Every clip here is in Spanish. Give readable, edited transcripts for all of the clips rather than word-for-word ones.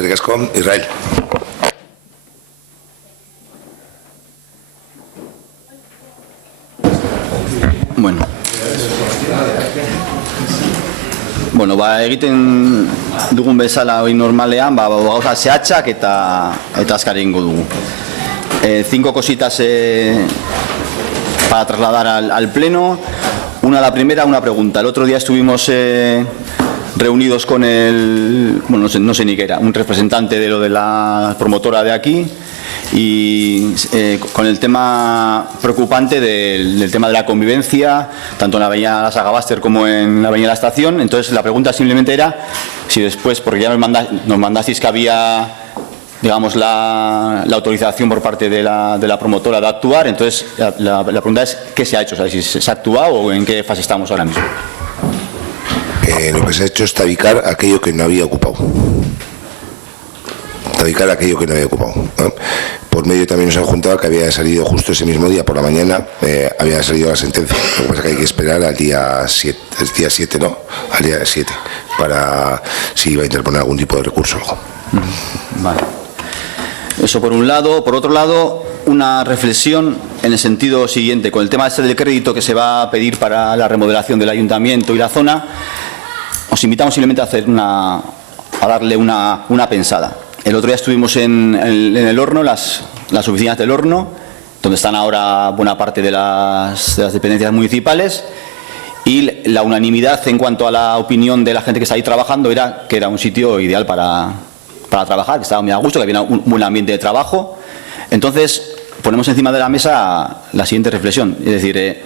Israel. Bueno, egiten dugun bezala hori normalean, gauza zehatzak eta azkar egingo dugu. 5 cositas para trasladar al pleno. La primera, una pregunta. El otro día estuvimos reunidos con no sé ni qué era, un representante de la promotora de aquí, y con el tema preocupante del tema de la convivencia, tanto en la avenida La Sagabaster como en la avenida La Estación. Entonces la pregunta simplemente era si después, porque ya nos mandasteis que había, digamos, la autorización por parte de la promotora de actuar. Entonces la pregunta es ¿qué se ha hecho? O sea, si se ha actuado o en qué fase estamos ahora mismo. Lo que se ha hecho es tabicar aquello que no había ocupado. ¿No? Por medio también nos han juntado que había salido justo ese mismo día por la mañana, había salido la sentencia. Lo que pasa es que hay que esperar al día 7, al día 7, para si iba a interponer algún tipo de recurso o algo. Vale. Eso por un lado. Por otro lado, una reflexión en el sentido siguiente, con el tema del crédito que se va a pedir para la remodelación del ayuntamiento y la zona. Os invitamos simplemente a darle una pensada. El otro día estuvimos en el horno, las oficinas del horno, donde están ahora buena parte de las dependencias municipales, y la unanimidad en cuanto a la opinión de la gente que está ahí trabajando era que era un sitio ideal para trabajar, que estaba muy a gusto, que había un buen ambiente de trabajo. Entonces, ponemos encima de la mesa la siguiente reflexión, es decir,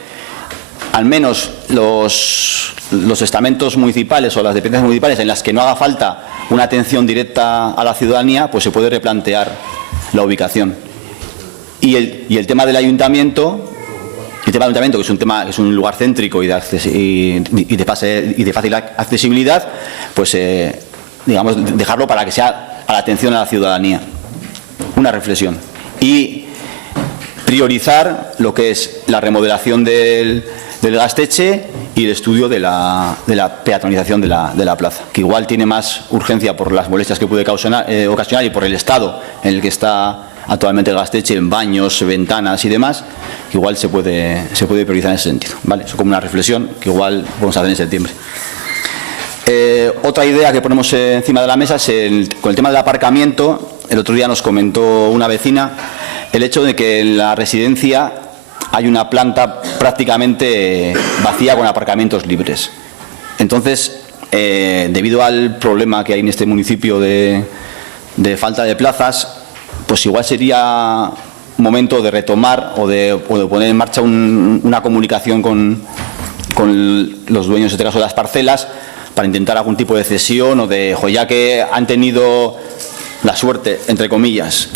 al menos los estamentos municipales o las dependencias municipales en las que no haga falta una atención directa a la ciudadanía, pues se puede replantear la ubicación. Y el tema del ayuntamiento, que es un lugar céntrico y de fácil accesibilidad, pues digamos, dejarlo para que sea a la atención a la ciudadanía. Una reflexión. Y priorizar lo que es la remodelación del Gaztetxe y el estudio de la peatonalización de la plaza, que igual tiene más urgencia por las molestias que puede ocasionar y por el estado en el que está actualmente el Gaztetxe, en baños, ventanas y demás, que igual se puede priorizar en ese sentido, ¿vale? Eso como una reflexión que igual podemos hacer en septiembre. Otra idea que ponemos encima de la mesa es con el tema del aparcamiento. El otro día nos comentó una vecina el hecho de que en la residencia hay una planta prácticamente vacía con aparcamientos libres. Entonces, debido al problema que hay en este municipio de falta de plazas, pues igual sería momento de retomar o de poner en marcha una comunicación con los dueños, en este caso de las parcelas, para intentar algún tipo de cesión o ya que han tenido la suerte, entre comillas,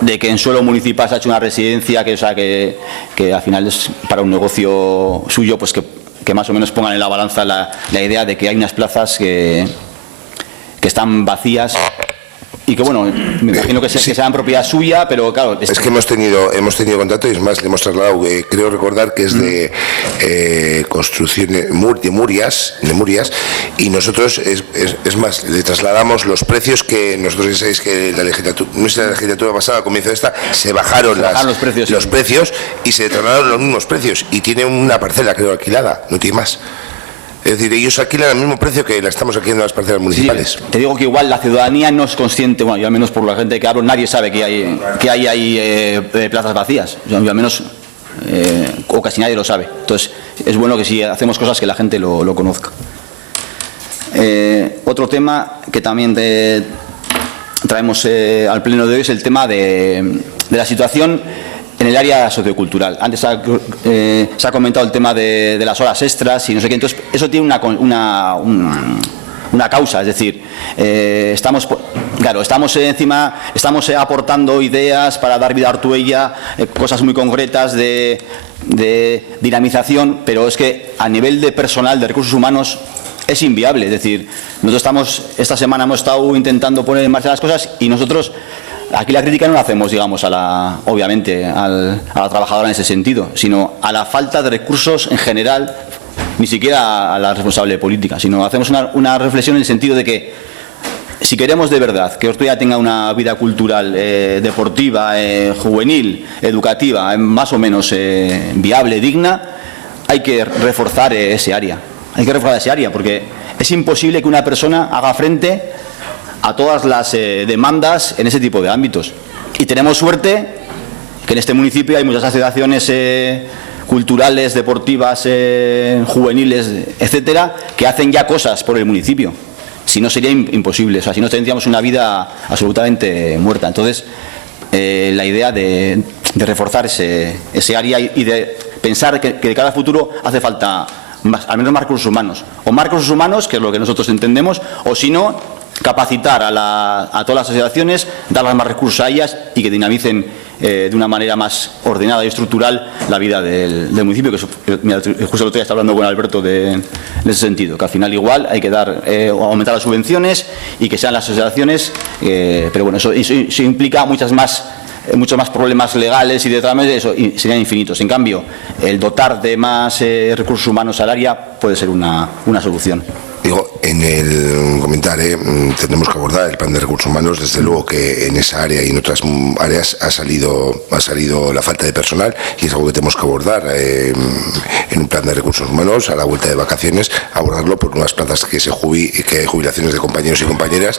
de que en suelo municipal se ha hecho una residencia que al final es para un negocio suyo, pues que más o menos pongan en la balanza la idea de que hay unas plazas que están vacías y que, bueno, me imagino que sean propiedad suya, pero claro... Es que hemos tenido contacto y es más, le hemos trasladado, creo recordar que es de construcción de Murias, y nosotros, es más, le trasladamos los precios que nosotros, ya sabéis que nuestra legislatura pasada, a comienzo de esta, se bajaron los precios y se trasladaron los mismos precios, y tiene una parcela, creo, alquilada, no tiene más. Es decir, ellos alquilan al mismo precio que la estamos alquilando en las parcelas municipales. Sí, te digo que igual la ciudadanía no es consciente, bueno, yo al menos por la gente que hablo, nadie sabe que hay plazas vacías. Yo al menos, o casi nadie lo sabe. Entonces, es bueno que si hacemos cosas que la gente lo conozca. Otro tema que también traemos al pleno de hoy es el tema de la situación en el área sociocultural. Antes se ha comentado el tema de las horas extras y no sé qué. Entonces, eso tiene una causa, es decir, estamos aportando ideas para dar vida a Ortuella, cosas muy concretas de dinamización, pero es que a nivel de personal, de recursos humanos, es inviable. Es decir, nosotros esta semana hemos estado intentando poner en marcha las cosas y nosotros... Aquí la crítica no la hacemos, digamos, obviamente a la trabajadora en ese sentido, sino a la falta de recursos en general, ni siquiera a la responsable política, sino hacemos una reflexión en el sentido de que si queremos de verdad que Ortuella tenga una vida cultural, deportiva, juvenil, educativa, más o menos viable, digna, hay que reforzar ese área. Hay que reforzar ese área porque es imposible que una persona haga frente a todas las demandas en ese tipo de ámbitos. Y tenemos suerte que en este municipio hay muchas asociaciones culturales, deportivas, juveniles, etcétera, que hacen ya cosas por el municipio. Si no, sería imposible. O sea, si no, tendríamos una vida absolutamente muerta. Entonces, la idea de reforzar ese área y de pensar que de cara al futuro hace falta al menos más recursos humanos. O más recursos humanos, que es lo que nosotros entendemos, o si no, capacitar a todas las asociaciones, darles más recursos a ellas y que dinamicen de una manera más ordenada y estructural la vida del municipio, que mira, justo el otro día estaba hablando con Alberto en ese sentido, que al final igual hay que aumentar las subvenciones y que sean las asociaciones, pero bueno, eso implica muchos más problemas legales y de trámites, eso serían infinitos. En cambio, el dotar de más recursos humanos al área puede ser una solución. Digo, en el comentario tenemos que abordar el plan de recursos humanos. Desde luego que en esa área y en otras áreas ha salido la falta de personal y es algo que tenemos que abordar en un plan de recursos humanos a la vuelta de vacaciones, abordarlo por unas plazas que hay jubilaciones de compañeros y compañeras,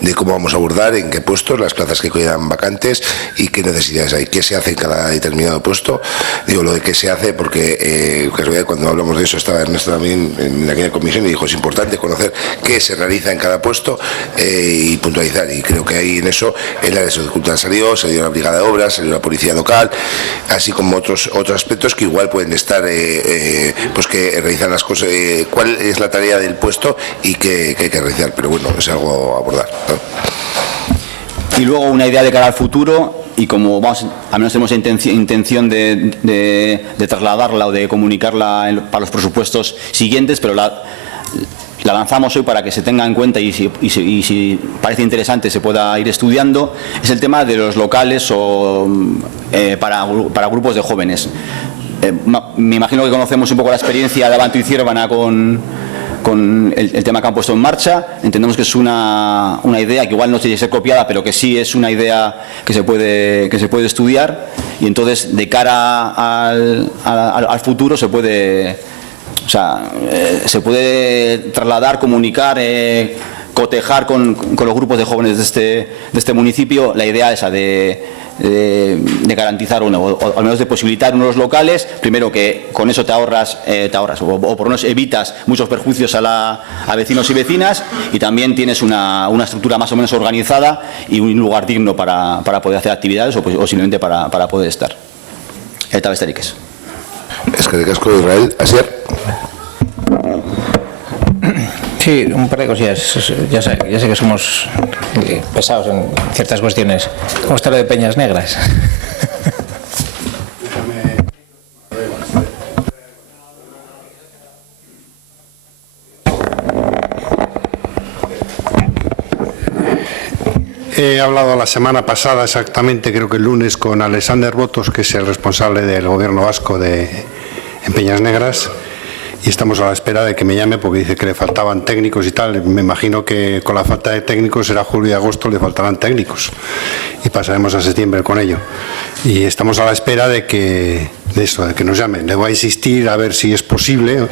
de cómo vamos a abordar, en qué puestos, las plazas que quedan vacantes y qué necesidades hay, qué se hace en cada determinado puesto. Digo lo de qué se hace porque cuando hablamos de eso estaba Ernesto también en aquella comisión y dijo es importante conocer qué se realiza en cada puesto y puntualizar, y creo que ahí en eso el área de salud cultural salió la brigada de obras, salió la policía local, así como otros aspectos que igual pueden estar pues que realizan las cosas, cuál es la tarea del puesto y qué hay que realizar, pero bueno, es algo a abordar, ¿no? Y luego una idea de cara al futuro, y como al menos tenemos intención de trasladarla o de comunicarla para los presupuestos siguientes, pero la lanzamos hoy para que se tenga en cuenta y si parece interesante se pueda ir estudiando, es el tema de los locales para grupos de jóvenes. Me imagino que conocemos un poco la experiencia de Abanto y Ciérvana con el tema que han puesto en marcha. Entendemos que es una idea que igual no tiene que ser copiada, pero que sí es una idea que se puede estudiar, y entonces de cara al futuro se puede trasladar, comunicar, cotejar con los grupos de jóvenes de este municipio la idea esa de garantizar o al menos de posibilitar unos locales, primero que con eso te ahorras o por lo menos evitas muchos perjuicios a vecinos y vecinas, y también tienes una estructura más o menos organizada y un lugar digno para poder hacer actividades o simplemente para poder estar. Eta besterik ez. Eskerrik asko, Israel. Asier. Sí, un par de cosillas. Ya sé que somos pesados en ciertas cuestiones. ¿Cómo está lo de Peñas Negras? He hablado la semana pasada, exactamente, creo que el lunes, con Alexander Botos, que es el responsable del gobierno vasco en Peñas Negras, y estamos a la espera de que me llame porque dice que le faltaban técnicos y tal. Me imagino que con la falta de técnicos será julio y agosto, le faltarán técnicos y pasaremos a septiembre con ello. Y estamos a la espera de que nos llamen. Le voy a insistir a ver si es posible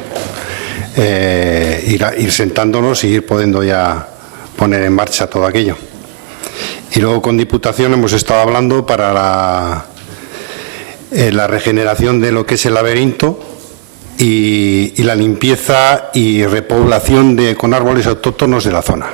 ir sentándonos y ir pudiendo ya poner en marcha todo aquello. Y luego con Diputación hemos estado hablando para la regeneración de lo que es el laberinto y la limpieza y repoblación con árboles autóctonos de la zona.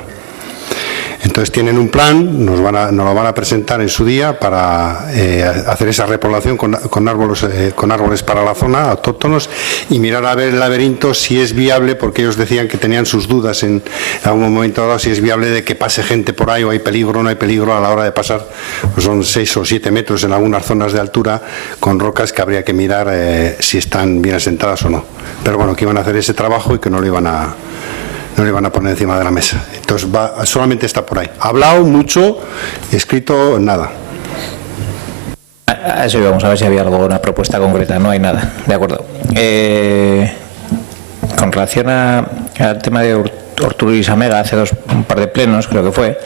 Entonces tienen un plan, nos lo van a presentar en su día para hacer esa repoblación con árboles para la zona, autóctonos, y mirar a ver el laberinto si es viable, porque ellos decían que tenían sus dudas en algún momento dado si es viable de que pase gente por ahí, o hay peligro o no hay peligro a la hora de pasar. Pues son 6 o 7 metros en algunas zonas de altura con rocas que habría que mirar si están bien asentadas o no. Pero bueno, que iban a hacer ese trabajo y que no le iban a poner encima de la mesa. Entonces solamente está por ahí. Ha hablado mucho, escrito nada. A eso íbamos a ver si había alguna propuesta concreta. No hay nada, de acuerdo. Con relación al tema de Orturi Samega hace un par de plenos, creo que fue,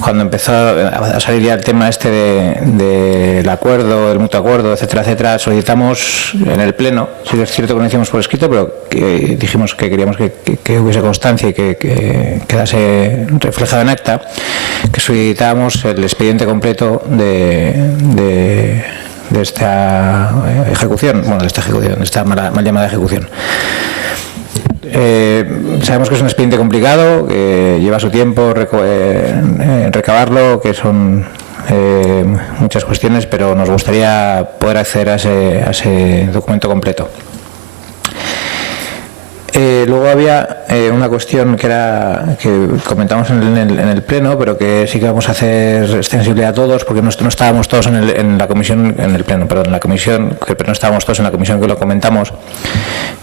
cuando empezó a salir ya el tema este del acuerdo, del mutuo acuerdo, etcétera, etcétera. Solicitamos en el pleno, sí que es cierto que no hicimos por escrito, pero que dijimos que queríamos que hubiese constancia y que quedase reflejado en acta, que solicitábamos el expediente completo de esta ejecución, de esta mal llamada ejecución. Sabemos que es un expediente complicado, que lleva su tiempo recabarlo, que son muchas cuestiones, pero nos gustaría poder acceder a ese documento completo. Luego había una cuestión que comentamos en el pleno, pero que sí que vamos a hacer extensible a todos, porque no estábamos todos en la comisión no estábamos todos en la comisión que lo comentamos,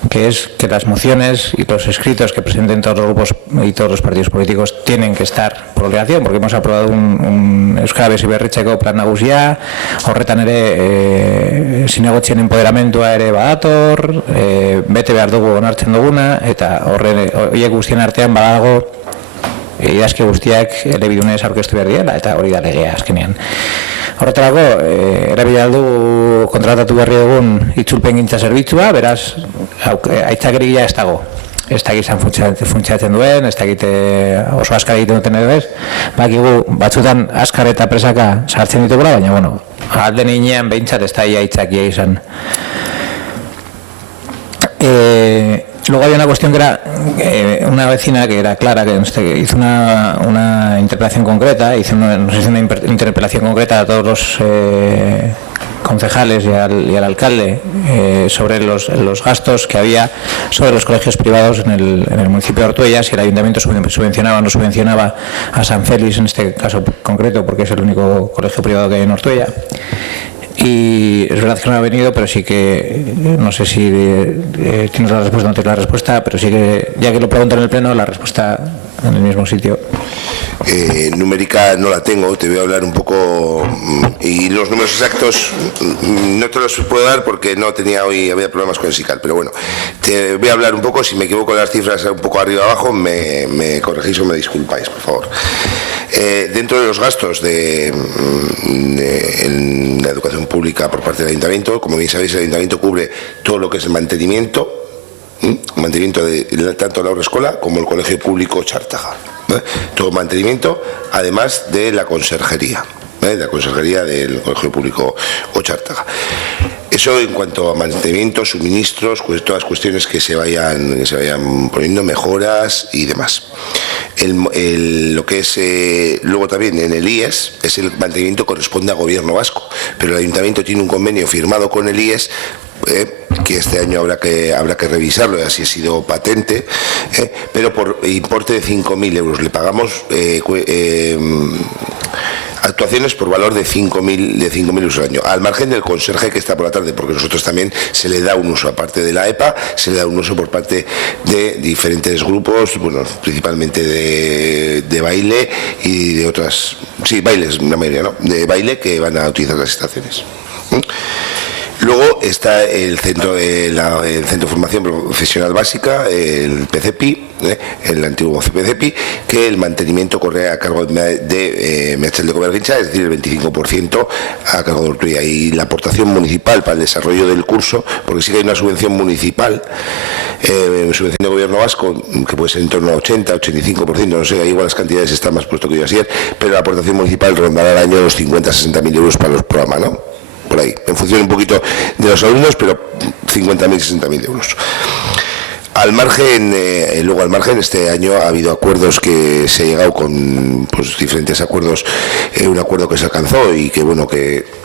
que es que las mociones y los escritos que presenten todos los grupos y todos los partidos políticos tienen que estar por obligación, porque hemos aprobado un Euskara Bizi Berritzeko plan nagusia, horretan ere zinegotzien empoderamentua ere badator, bete behar dugu onartzen duguna, eta horiek guztien artean badago idazki guztiak elebidunez aurkeztu behar direla, eta hori da legea azkenean. Horretarako, erabili du kontratatu berri dugun itzulpengintza zerbitzua, beraz, aitzakeria ez dago. Ez dakit izan funtsatzen duen, ez dakit oso askar egiten duten edo ez, bakigu batzutan askar eta presaka sartzen ditugula, baina, bueno, alde ninean behintzat ez da aitzakia izan. Luego había una cuestión que era una vecina que era Clara, que hizo una interpelación concreta, una interpelación concreta a todos los concejales y al alcalde sobre los gastos que había sobre los colegios privados en el municipio de Ortuella, si el ayuntamiento subvencionaba o no subvencionaba a San Félix en este caso concreto, porque es el único colegio privado que hay en Ortuella. Y es verdad que no ha venido, pero sí que, no sé si tienes la respuesta o no tienes la respuesta, pero sí que, ya que lo preguntan en el pleno, la respuesta en el mismo sitio. Numérica no la tengo, te voy a hablar un poco, y los números exactos no te los puedo dar porque no tenía hoy, había problemas con el SICAL, pero bueno, te voy a hablar un poco, si me equivoco en las cifras un poco arriba abajo, me corregís o me disculpáis, por favor. Dentro de los gastos de la educación pública por parte del Ayuntamiento, como bien sabéis, el Ayuntamiento cubre todo lo que es el mantenimiento de tanto la Haurreskolak como el Colegio Público Chartaga. Todo mantenimiento, además de la conserjería, la conserjería del Colegio Público Ochartaga. Eso en cuanto a mantenimiento, suministros, pues todas las cuestiones que se vayan poniendo, mejoras y demás. Lo que es luego también en el IES, es el mantenimiento corresponde al Gobierno vasco, pero el Ayuntamiento tiene un convenio firmado con el IES, que este año habrá que revisarlo, y así ha sido patente, pero por importe de 5.000 euros. Le pagamos actuaciones por valor de 5.000 euros al año, al margen del conserje que está por la tarde, porque nosotros también se le da un uso, aparte de la EPA, se le da un uso por parte de diferentes grupos, bueno, principalmente de baile y de otras, sí, bailes, la mayoría, ¿no?, de baile que van a utilizar las estaciones. Luego está el centro de formación profesional básica, el PCPI, el antiguo PCPI, que el mantenimiento corre a cargo de Merchel de Coberguincha, es decir, el 25% a cargo de Ortuella, y la aportación municipal para el desarrollo del curso, porque sí que hay una subvención municipal, subvención de Gobierno vasco, que puede ser en torno a 80-85%, no sé, ahí igual las cantidades están más puesto que yo ayer, pero la aportación municipal rondará al año los 50-60.000 euros para los programas, ¿no?, por ahí, en función un poquito de los alumnos, pero 50.000-60.000 euros. Al margen, este año ha habido acuerdos que se ha llegado con diferentes acuerdos, un acuerdo que se alcanzó y que, bueno, que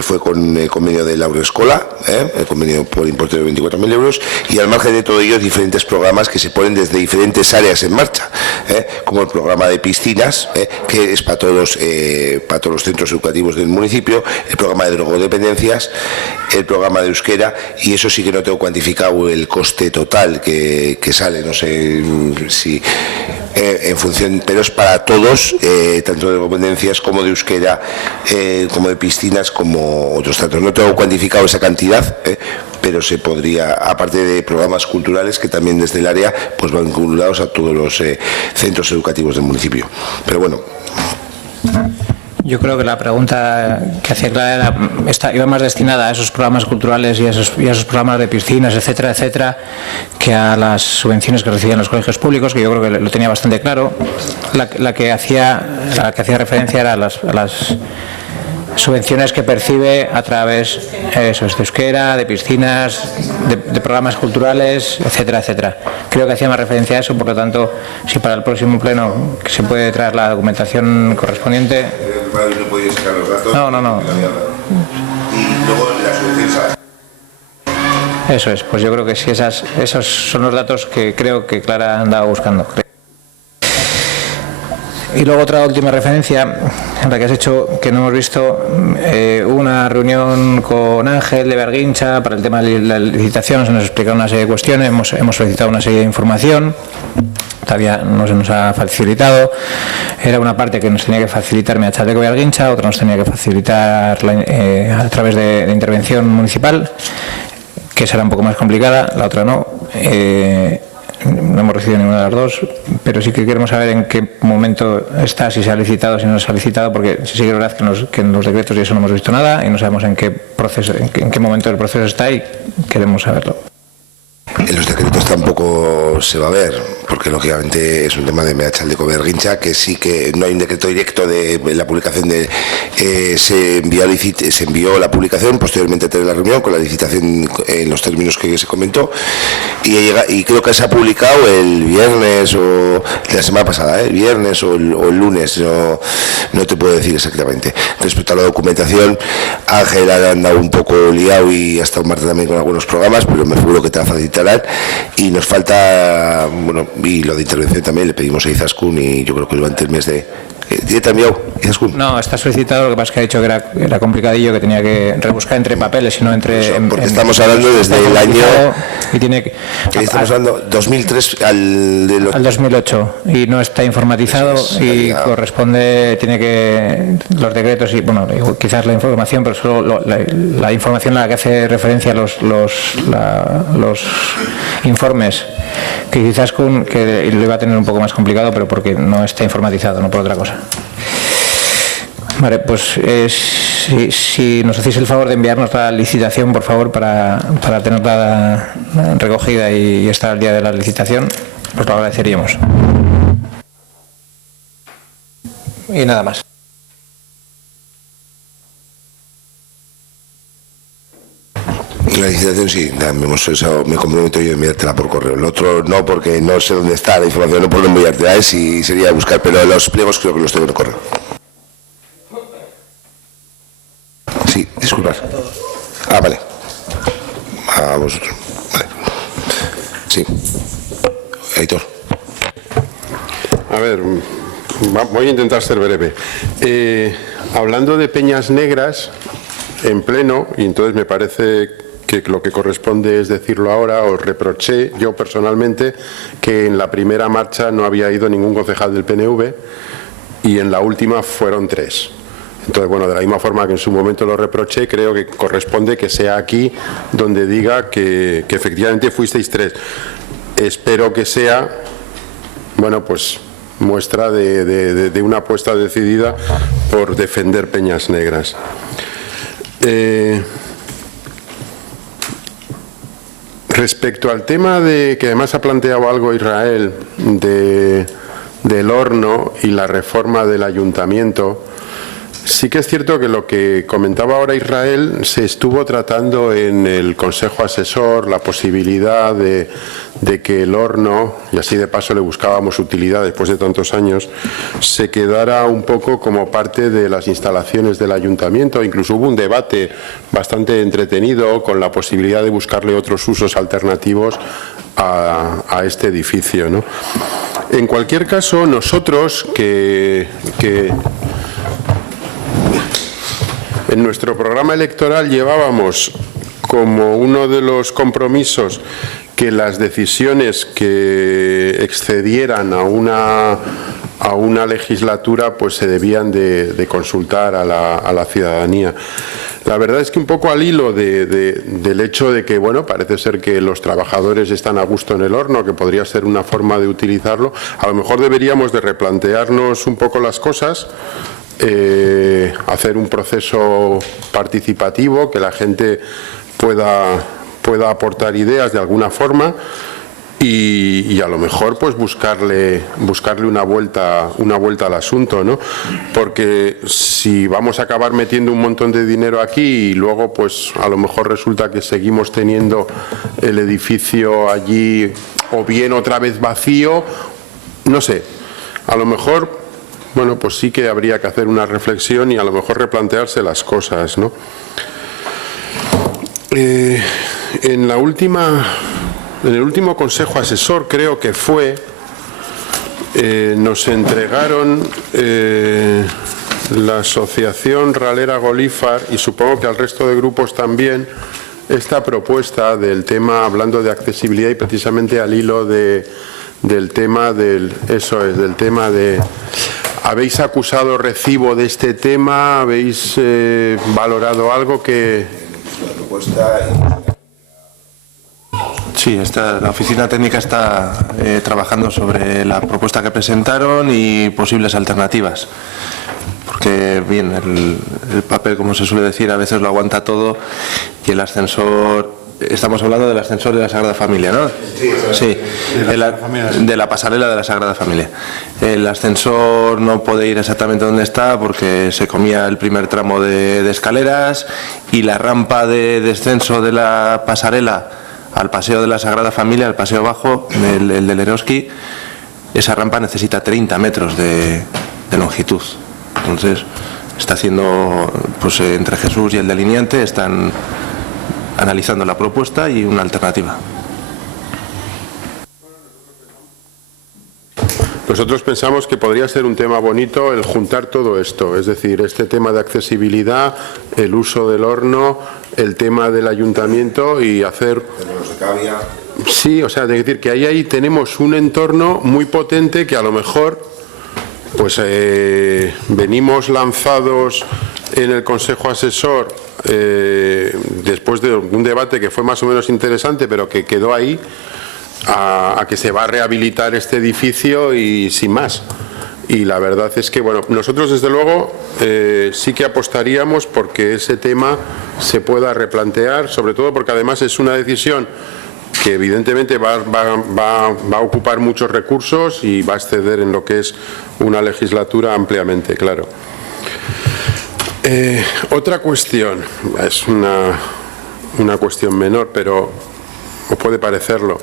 fue con el convenio de la Haurreskolak, el convenio por importe de 24.000 euros, y al margen de todo ello diferentes programas que se ponen desde diferentes áreas en marcha, como el programa de piscinas, que es para todos los centros educativos del municipio, el programa de drogodependencias, el programa de euskera, y eso sí que no tengo cuantificado el coste total que sale, no sé si en función, pero es para todos, tanto de drogodependencias como de euskera, como de piscinas, como otros tantos. No tengo cuantificado esa cantidad, pero se podría, aparte de programas culturales que también desde el área pues van vinculados a todos los centros educativos del municipio. Pero bueno. Yo creo que la pregunta que hacía Clara iba más destinada a esos programas culturales y a esos programas de piscinas, etcétera, etcétera, que a las subvenciones que recibían los colegios públicos, que yo creo que lo tenía bastante claro. La que hacía referencia era a las subvenciones que percibe a través de euskera, de piscinas, de programas culturales, etcétera, etcétera. Creo que hacía más referencia a eso, por lo tanto, si para el próximo pleno se puede traer la documentación correspondiente. No. Y luego las subvenciones. Eso es, pues yo creo que sí, esos son los datos que creo que Clara andaba buscando. Y luego otra última referencia, en la que has hecho, que no hemos visto, hubo una reunión con Ángel de Berguincha para el tema de la licitación, se nos explicaron una serie de cuestiones, hemos solicitado una serie de información, todavía no se nos ha facilitado, era una parte que nos tenía que facilitar Meatzaldeko Berguincha, otra nos tenía que facilitar a través de intervención municipal, que será un poco más complicada, la otra no. No hemos recibido ninguna de las dos, pero sí que queremos saber en qué momento está, si se ha licitado, si no se ha licitado, porque sí que es verdad que en los decretos y eso no hemos visto nada y no sabemos en qué proceso, en qué momento del proceso está y queremos saberlo. En los decretos tampoco se va a ver, porque lógicamente es un tema de Meatzaldeko Berguincha, que sí que no hay un decreto directo de la publicación de se envió la publicación, posteriormente de la reunión con la licitación en los términos que se comentó y creo que se ha publicado el viernes o la semana pasada, el viernes o el lunes, no te puedo decir exactamente. Respecto a la documentación, Ángel ha andado un poco liado y ha estado Marta también con algunos programas, pero me figuro que te va a facilitar. Y nos falta, bueno, y lo de intervención también le pedimos a Izaskun y yo creo que durante el mes de... ¿Ya te ha enviado, Izaskun? No, está solicitado, lo que pasa es que ha dicho que era complicadillo, que tenía que rebuscar entre papeles y no entre... Porque estamos hablando desde el año... Y tiene que, estamos hablando 2003 al 2008 y no está informatizado y corresponde, tiene que... Los decretos y, bueno, quizás la información, pero solo la información a la que hace referencia los informes, que quizás que lo iba a tener un poco más complicado, pero porque no está informatizado, no por otra cosa. Vale, pues si nos hacéis el favor de enviarnos la licitación, por favor, para tenerla recogida y estar al día de la licitación, pues lo agradeceríamos. Y nada más. La licitación sí, me comprometo yo a enviártela por correo. El otro no, porque no sé dónde está la información, no puedo enviártela, si sería buscar, pero los pliegos creo que los tengo en el correo. Sí, disculpad. Vale. A vosotros. Vale. Sí. Editor. A ver, voy a intentar ser breve. Hablando de Peñas Negras, en pleno, y entonces me parece que lo que corresponde es decirlo ahora, os reproché yo personalmente que en la primera marcha no había ido ningún concejal del PNV y en la última fueron 3. Entonces, bueno, de la misma forma que en su momento lo reproché, creo que corresponde que sea aquí donde diga que efectivamente fuisteis 3. Espero que sea, bueno, pues muestra de una apuesta decidida por defender Peñas Negras. Respecto al tema de que además ha planteado algo Israel del horno y la reforma del ayuntamiento, sí que es cierto que lo que comentaba ahora Israel se estuvo tratando en el Consejo Asesor, la posibilidad de que el horno, y así de paso le buscábamos utilidad después de tantos años, se quedara un poco como parte de las instalaciones del ayuntamiento. Incluso hubo un debate bastante entretenido con la posibilidad de buscarle otros usos alternativos a este edificio, ¿no? En cualquier caso, nosotros que en nuestro programa electoral llevábamos como uno de los compromisos que las decisiones que excedieran a una legislatura pues se debían de consultar a la ciudadanía. La verdad es que un poco al hilo del hecho de que, bueno, parece ser que los trabajadores están a gusto en el horno, que podría ser una forma de utilizarlo, a lo mejor deberíamos de replantearnos un poco las cosas, hacer un proceso participativo, que la gente pueda aportar ideas de alguna forma y a lo mejor pues buscarle una vuelta al asunto, ¿no? Porque si vamos a acabar metiendo un montón de dinero aquí y luego pues a lo mejor resulta que seguimos teniendo el edificio allí o bien otra vez vacío, no sé, a lo mejor, bueno, pues sí que habría que hacer una reflexión y a lo mejor replantearse las cosas, ¿no? En el último consejo asesor, creo que fue, nos entregaron la Asociación Ralera Golífar y supongo que al resto de grupos también esta propuesta del tema, hablando de accesibilidad y precisamente al hilo del tema del tema de ¿habéis acusado recibo de este tema? ¿Habéis valorado algo que...? La propuesta... Sí, la oficina técnica está trabajando sobre la propuesta que presentaron y posibles alternativas. Porque, bien, el papel, como se suele decir, a veces lo aguanta todo y el ascensor... Estamos hablando del ascensor de la Sagrada Familia, ¿no? Sí, de la pasarela de la Sagrada Familia. El ascensor no puede ir exactamente donde está porque se comía el primer tramo de escaleras y la rampa de descenso de la pasarela al paseo de la Sagrada Familia, al paseo bajo, el del Eroski, esa rampa necesita 30 metros de longitud. Entonces, está haciendo, pues entre Jesús y el delineante, están analizando la propuesta y una alternativa. Nosotros pensamos que podría ser un tema bonito el juntar todo esto, es decir, este tema de accesibilidad, el uso del horno, el tema del ayuntamiento y hacer... Sí, o sea, es decir, que ahí tenemos un entorno muy potente que a lo mejor pues venimos lanzados en el Consejo Asesor después de un debate que fue más o menos interesante, pero que quedó ahí, a que se va a rehabilitar este edificio y sin más. Y la verdad es que, bueno, nosotros desde luego sí que apostaríamos porque ese tema se pueda replantear, sobre todo porque además es una decisión que evidentemente va a ocupar muchos recursos y va a exceder en lo que es una legislatura ampliamente, claro. Otra cuestión, es una cuestión menor, pero os puede parecerlo.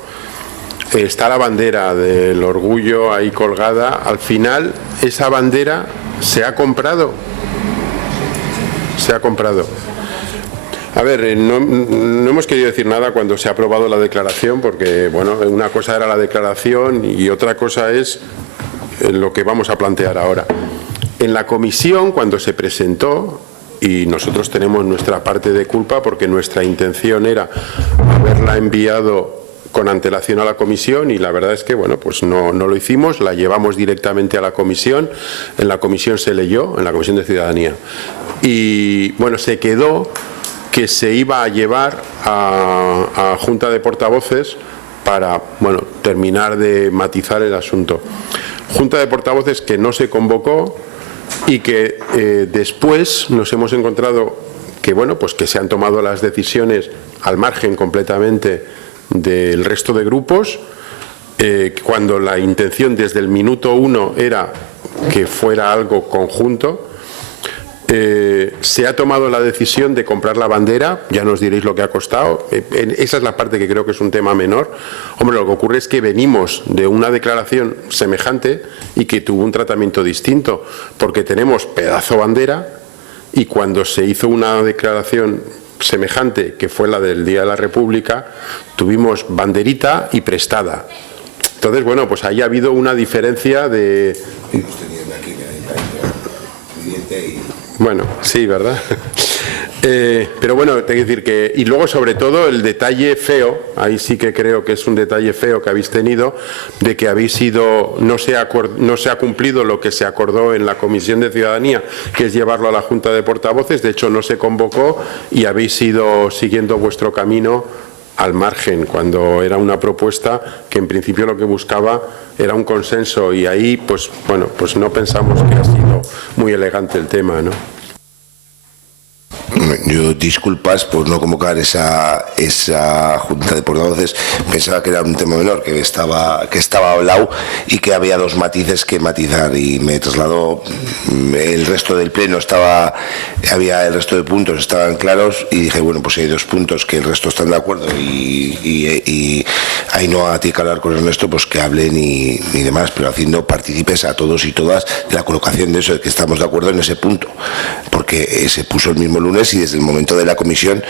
Está la bandera del orgullo ahí colgada. Al final, esa bandera se ha comprado. Se ha comprado. A ver, no hemos querido decir nada cuando se ha aprobado la declaración, porque, bueno, una cosa era la declaración y otra cosa es lo que vamos a plantear ahora. En la comisión, cuando se presentó, y nosotros tenemos nuestra parte de culpa porque nuestra intención era haberla enviado con antelación a la comisión y la verdad es que, bueno, pues no lo hicimos, la llevamos directamente a la comisión, en la comisión se leyó, en la Comisión de Ciudadanía. Y, bueno, se quedó que se iba a llevar a Junta de Portavoces para, bueno, terminar de matizar el asunto. Junta de Portavoces que no se convocó y que después nos hemos encontrado que, bueno, pues que se han tomado las decisiones al margen completamente del resto de grupos, cuando la intención desde el minuto 1 era que fuera algo conjunto. Se ha tomado la decisión de comprar la bandera, ya nos diréis lo que ha costado, esa es la parte que creo que es un tema menor. Hombre, lo que ocurre es que venimos de una declaración semejante y que tuvo un tratamiento distinto, porque tenemos pedazo bandera y cuando se hizo una declaración semejante, que fue la del Día de la República, tuvimos banderita y prestada. Entonces, bueno, pues ahí ha habido una diferencia de... Bueno, sí, ¿verdad? Pero bueno, tengo que decir que, y luego sobre todo el detalle feo, ahí sí que creo que es un detalle feo que habéis tenido, de que habéis ido, no se ha cumplido lo que se acordó en la Comisión de Ciudadanía, que es llevarlo a la Junta de Portavoces, de hecho no se convocó y habéis ido siguiendo vuestro camino al margen, cuando era una propuesta que en principio lo que buscaba era un consenso, y ahí pues bueno, pues no pensamos que ha sido muy elegante el tema, ¿no? Yo disculpas por no convocar esa junta de portavoces. Pensaba que era un tema menor, que estaba hablado y que había dos matices que matizar, y me trasladó el resto del pleno, había el resto de puntos estaban claros, y dije, bueno, pues hay dos puntos que el resto están de acuerdo, y ahí no a ti que hablar con Ernesto, pues que hablen y demás, pero haciendo partícipes a todos y todas de la colocación de eso, de que estamos de acuerdo en ese punto, porque se puso el mismo lunes y desde el momento de la comisión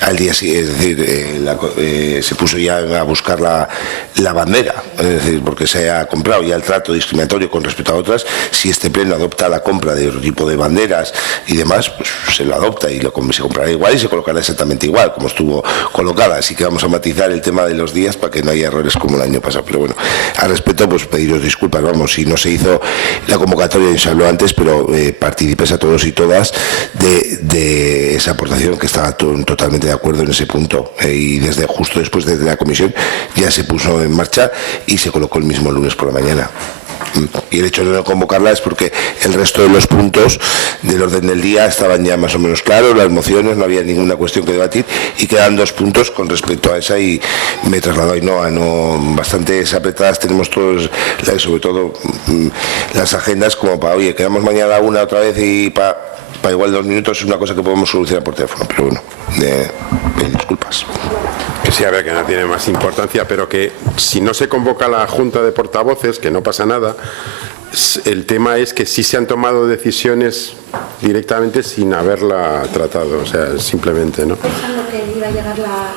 al día siguiente, es decir, se puso ya a buscar la bandera, es decir, porque se ha comprado ya el trato discriminatorio con respecto a otras. Si este pleno adopta la compra de otro tipo de banderas y demás, pues se lo adopta y se comprará igual y se colocará exactamente igual como estuvo colocada. Así que vamos a matizar el tema de los días para que no haya errores como el año pasado. Pero bueno, al respecto, pues pediros disculpas, vamos, si no se hizo la convocatoria, se habló antes, pero partícipes a todos y todas de esa aportación, que estaba totalmente de acuerdo en ese punto, y desde justo después de la comisión ya se puso en marcha y se colocó el mismo lunes por la mañana. Y el hecho de no convocarla es porque el resto de los puntos del orden del día estaban ya más o menos claros, las mociones, no había ninguna cuestión que debatir, y quedan dos puntos con respecto a esa, y me trasladó a no bastante apretadas tenemos todos, sobre todo las agendas, como para, oye, quedamos mañana una otra vez, y para igual 2 minutos es una cosa que podemos solucionar por teléfono, pero bueno, disculpas. Que sí, a ver, que no tiene más importancia, pero que si no se convoca la Junta de Portavoces, que no pasa nada, el tema es que sí se han tomado decisiones directamente sin haberla tratado, o sea, simplemente, ¿no? Pensando que iba a llegar la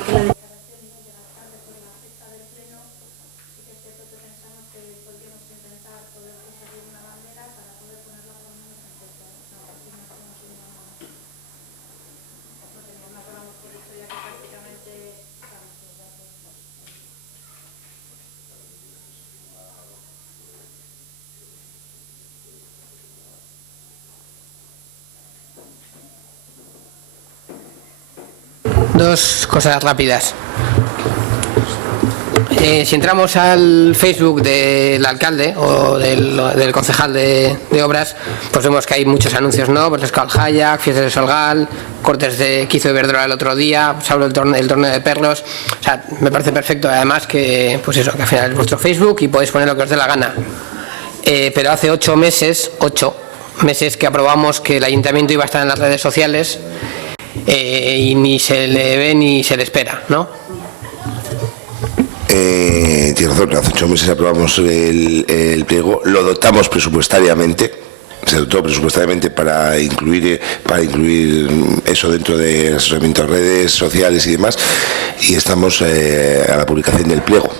Dos cosas rápidas. Si entramos al Facebook del alcalde o del concejal de obras, pues vemos que hay muchos anuncios, ¿no? Pues Hayak, fiestas de Solgal, cortes que hizo Iberdrola el otro día, se habló el torneo de perros. O sea, me parece perfecto, además, que pues eso, que al final es vuestro Facebook y podéis poner lo que os dé la gana. Pero hace 8 meses que aprobamos que el ayuntamiento iba a estar en las redes sociales, y ni se le ve ni se le espera, ¿no? Tiene razón, hace 8 meses aprobamos el pliego, lo dotamos presupuestariamente, se dotó presupuestariamente para incluir eso dentro del asesoramiento de redes sociales y demás, y estamos a la publicación del pliego.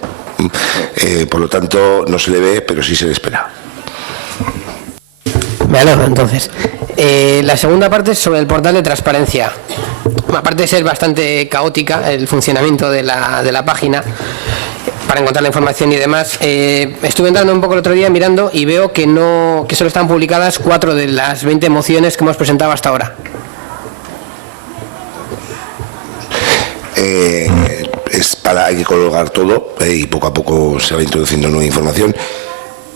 Por lo tanto, no se le ve, pero sí se le espera. Me alegro, entonces. La segunda parte es sobre el portal de transparencia. Aparte de ser bastante caótica el funcionamiento de la página para encontrar la información y demás, estuve entrando un poco el otro día mirando y veo que solo están publicadas 4 de las 20 mociones que hemos presentado hasta ahora. Hay que colocar todo, y poco a poco se va introduciendo nueva información.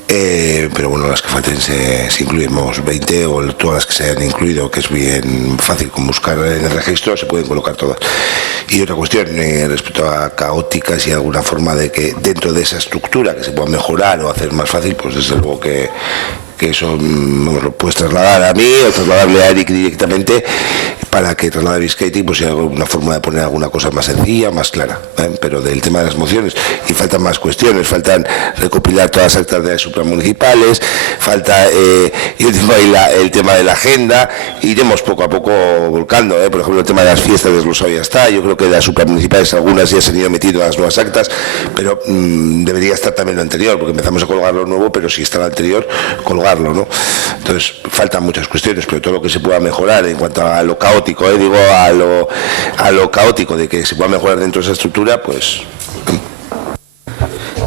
Pero bueno, las que falten se incluimos 20 o todas las que se hayan incluido, que es bien fácil con buscar en el registro, se pueden colocar todas. Y otra cuestión, respecto a caóticas y alguna forma de que dentro de esa estructura que se pueda mejorar o hacer más fácil, pues desde luego que eso lo puedes trasladar a mí o trasladarle a Eric directamente, para que traslade a Vizcaiti, pues si hay alguna forma de poner alguna cosa más sencilla, más clara, pero del tema de las mociones, y faltan más cuestiones, faltan recopilar todas las actas de las supramunicipales, falta el tema de la agenda, iremos poco a poco volcando, por ejemplo el tema de las fiestas desglosado ya está, yo creo que de las supramunicipales algunas ya se han ido metiendo a las nuevas actas, pero debería estar también lo anterior, porque empezamos a colgar lo nuevo, pero si está lo anterior, colgar colgarlo, ¿no? Entonces faltan muchas cuestiones, pero todo lo que se pueda mejorar en cuanto a lo caótico, digo a lo caótico de que se pueda mejorar dentro de esa estructura, pues...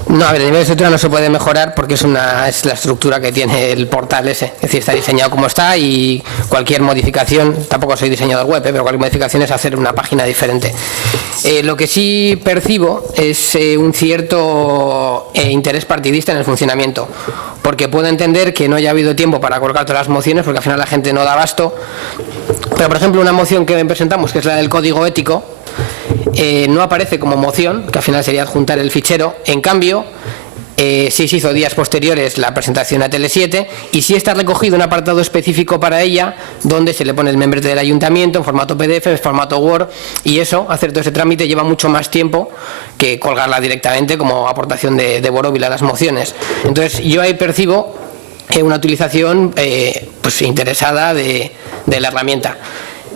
No, a ver, el nivel de estructura no se puede mejorar porque es la estructura que tiene el portal ese. Es decir, está diseñado como está y cualquier modificación, tampoco soy diseñador web, pero cualquier modificación es hacer una página diferente. Lo que sí percibo es un cierto interés partidista en el funcionamiento, porque puedo entender que no haya habido tiempo para colgar todas las mociones porque al final la gente no da abasto. Pero, por ejemplo, una moción que presentamos, que es la del código ético, no aparece como moción, que al final sería adjuntar el fichero. En cambio, sí se hizo días posteriores la presentación a Tele7 y sí está recogido un apartado específico para ella donde se le pone el membrete del ayuntamiento en formato PDF, en formato Word, y eso, hacer todo ese trámite lleva mucho más tiempo que colgarla directamente como aportación de Borovil a las mociones. Entonces yo ahí percibo una utilización pues interesada de la herramienta.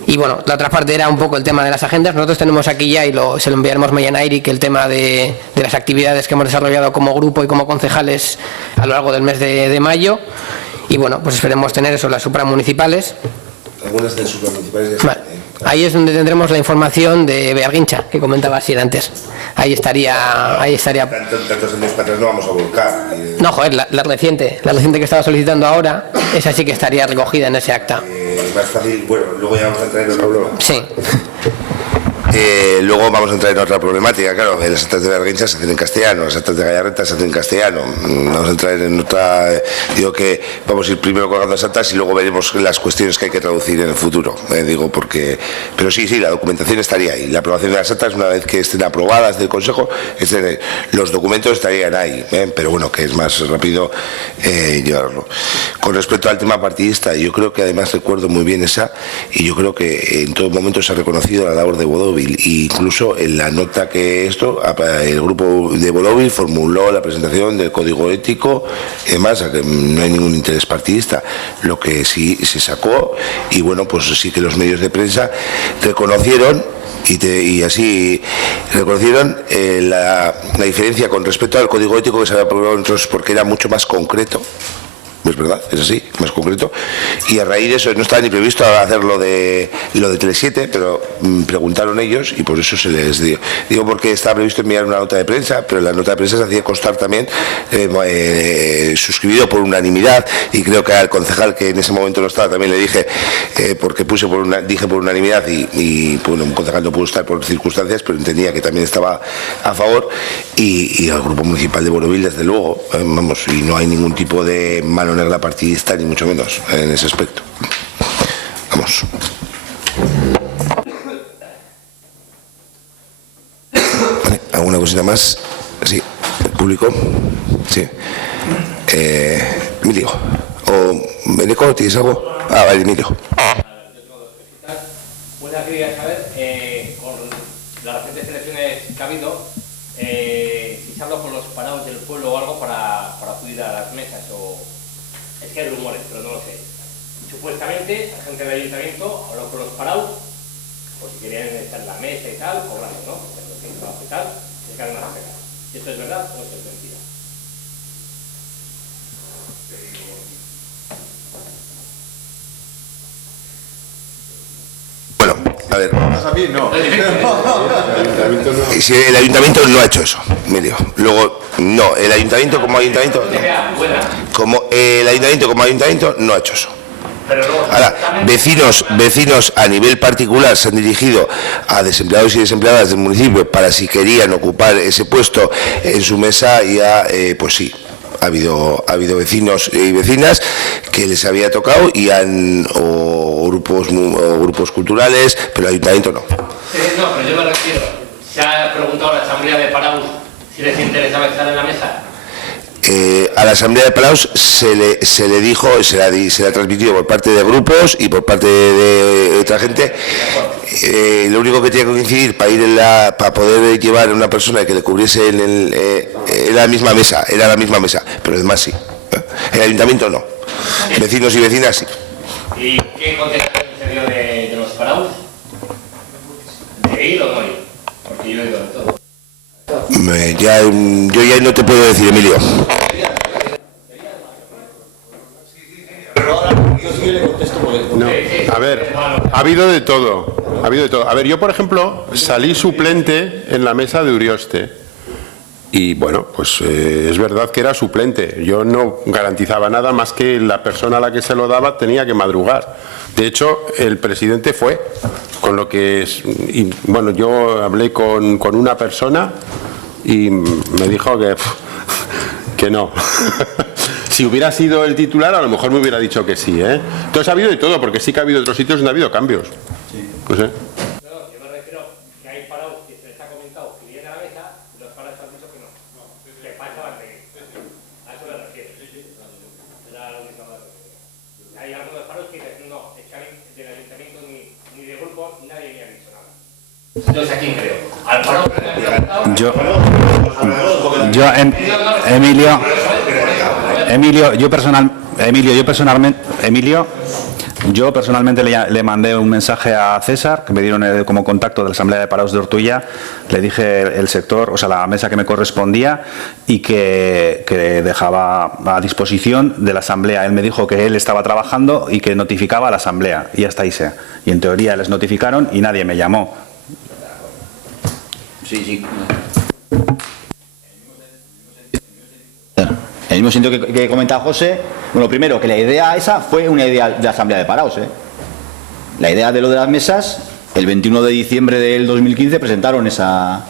Y bueno, la otra parte era un poco el tema de las agendas. Nosotros tenemos aquí ya, y se lo enviaremos mañana a Eric, el tema de las actividades que hemos desarrollado como grupo y como concejales a lo largo del mes de mayo. Y bueno, pues esperemos tener eso, las supramunicipales. Algunas de supramunicipales. Vale. Ahí es donde tendremos la información de Bearguincha, que comentaba Sir antes. Ahí estaría. Tantos años para atrás no vamos a volcar. No, joder, la reciente que estaba solicitando ahora, esa sí que estaría recogida en ese acta. Más fácil, bueno, luego ya vamos a entrar en otro problema. Sí. Luego vamos a entrar en otra problemática, claro, las actas de Bearguincha se hacen en castellano, las actas de Gallarreta se hacen en castellano. Vamos a entrar en otra, digo que vamos a ir primero colgando las actas y luego veremos las cuestiones que hay que traducir en el futuro, digo porque, pero sí, la documentación estaría ahí, la aprobación de las actas una vez que estén aprobadas del Consejo, los documentos estarían ahí, pero bueno, que es más rápido llevarlo. Con respecto al tema partidista, yo creo que además recuerdo muy bien esa, y yo creo que en todo momento se ha reconocido la labor de Borovil. Y incluso en la nota que el grupo de Borovil formuló la presentación del código ético, además que no hay ningún interés partidista, lo que sí se sacó, y bueno, pues sí que los medios de prensa reconocieron y así reconocieron la diferencia con respecto al código ético que se había aprobado entonces, porque era mucho más concreto. Es verdad, es así, más concreto, y a raíz de eso no estaba ni previsto hacer lo de Tele7, pero preguntaron ellos y por eso se les dio. Digo porque estaba previsto enviar una nota de prensa, pero la nota de prensa se hacía constar también suscribido por unanimidad, y creo que al concejal que en ese momento no estaba también le dije, porque dije por unanimidad y bueno, un concejal no pudo estar por circunstancias, pero entendía que también estaba a favor, y al grupo municipal de Borovil desde luego, vamos, y no hay ningún tipo de mano negra partidista ni mucho menos en ese aspecto. Vamos. Vale, ¿alguna cosita más? Sí, el público. Sí. Emilio. ¿O Beneco, tienes algo? Ah, vale, Emilio. Yo tengo dos cositas. Una quería saber, con las recientes elecciones que ha habido, si se habla con los parados del pueblo o algo para acudir a las mesas, o es que hay rumores, pero no lo sé. Supuestamente, la gente del ayuntamiento habló con los parados, por si querían estar en la mesa y tal, cobrando, ¿no? Porque los que trabajo y tal, se quedan una pena. ¿Y esto es verdad o esto es mentira? Bueno, a ver. Si el ayuntamiento no ha hecho eso, Emilio. Luego, no, el ayuntamiento como ayuntamiento no ha hecho eso. Ahora, vecinos a nivel particular se han dirigido a desempleados y desempleadas del municipio para si querían ocupar ese puesto en su mesa, y pues sí. Ha habido vecinos y vecinas que les había tocado y o grupos culturales, pero el ayuntamiento no. No, pero yo me refiero, se ha preguntado a la asamblea de parados si les interesaba estar en la mesa. A la asamblea de parados se le dijo, se le ha transmitido por parte de grupos y por parte de otra gente. Lo único que tenía que coincidir para ir para poder llevar a una persona que le cubriese era la misma mesa, pero además sí. El ayuntamiento no. Vecinos y vecinas sí. ¿Y qué contestación se dio de los parados? ¿De ir o no ir? Porque yo he ido de todo. Yo ya no te puedo decir, Emilio. A ver, ha habido de todo. Ha habido de todo. A ver, yo, por ejemplo, salí suplente en la mesa de Urioste. Y bueno, pues es verdad que era suplente. Yo no garantizaba nada más que la persona a la que se lo daba tenía que madrugar. De hecho, el presidente fue, con lo que es, y, bueno, yo hablé con una persona y me dijo que no. Si hubiera sido el titular, a lo mejor me hubiera dicho que sí, ¿eh? Entonces ha habido de todo, porque sí que ha habido otros sitios donde ha habido cambios. Sí. No sé. Yo me refiero que hay parados que se les ha comentado que vienen a la mesa y los parados han dicho que no. Que pasaban de ir. A eso me refiero. Era lo que estaba diciendo. Hay algunos parados que dicen, no, es que del ayuntamiento ni de grupo nadie me ha dicho nada. Entonces, ¿a quién creo? ¿Al parado que me ha preguntado? Yo personalmente le mandé un mensaje a César, que me dieron como contacto de la Asamblea de Parados de Ortuella. Le dije el sector, o sea, la mesa que me correspondía y que dejaba a disposición de la Asamblea. Él me dijo que él estaba trabajando y que notificaba a la Asamblea, y hasta ahí sé. Y en teoría les notificaron y nadie me llamó. Sí. En el mismo sentido que comentaba José, bueno, primero, que la idea esa fue una idea de la Asamblea de Parados, ¿eh? La idea de lo de las mesas, el 21 de diciembre del 2015 presentaron esa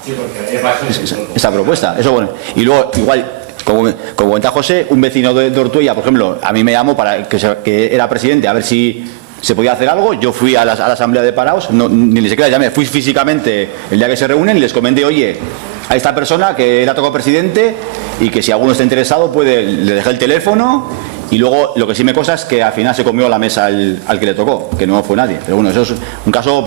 propuesta. Eso, bueno. Y luego, igual, como comentaba José, un vecino de Ortuella, por ejemplo, a mí me llamó para que era presidente, a ver si se podía hacer algo. Yo fui a la Asamblea de Parados, ni siquiera llamé, fui físicamente el día que se reúnen y les comenté, oye, a esta persona que le ha tocado presidente y que si alguno está interesado le dejé el teléfono, y luego lo que sí me consta es que al final se comió la mesa al que le tocó, que no fue nadie. Pero bueno, eso es un caso.